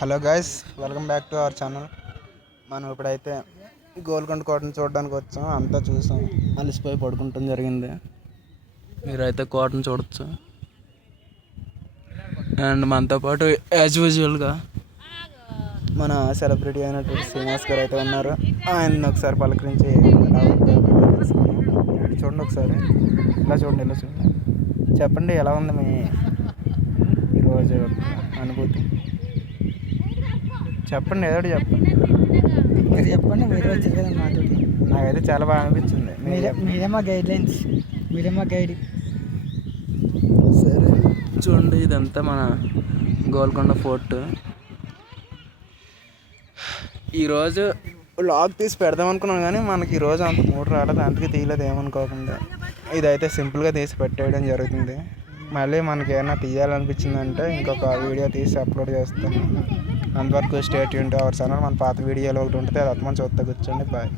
Hello guys, welcome back to our channel. మనం ఇప్పుడైతే గోల్కొండ కోటను చూడడానికి వచ్చాం. అంతా చూసాం, అలసిపోయి పడుకుంటాం జరిగింది. మీరైతే కోటను చూడొచ్చు. అండ్ మనతో పాటు యాజ్ యూజువల్గా మన సెలబ్రిటీ అయినటువంటి శ్రీనివాస్ గారు అయితే ఉన్నారు. ఆయన ఒకసారి పలకరించి ఎలా ఉందో తెలుసుకున్నాం. చూడండి ఒకసారి, ఇలా చూడండి. చెప్పండి, ఎలా ఉంది మీ ఈరోజు అనుభూతి? చెప్పండి, ఏదో ఒకటి చెప్పండి. మీరు చెప్పండి, మీరు వచ్చారు కదా మాతో. నాకైతే చాలా బాగా అనిపించింది. మీరే మా గైడ్లైన్స్, మీరే మా గైడ్. సరే చూడండి, ఇదంతా మన గోల్కొండ ఫోర్ట్. ఈరోజు వ్లాగ్ తీసి పెడదాం అనుకున్నాం, కానీ మనకి ఈరోజు అంత మూడు రాలేదు, అందుకే తీయలేదు. ఏమనుకోకుండా ఇదైతే సింపుల్గా తీసి పెట్టేయడం జరుగుతుంది. మళ్ళీ మనకి ఏమైనా తీయాలనిపించిందంటే ఇంకొక వీడియో తీసి అప్లోడ్ చేస్తాను. అంతవరకు stay tune to our channel. మన పాత వీడియోలో ఒకటి ఉంటుంది, అది అత్తమని చూస్తే కూర్చోండి. బాయ్.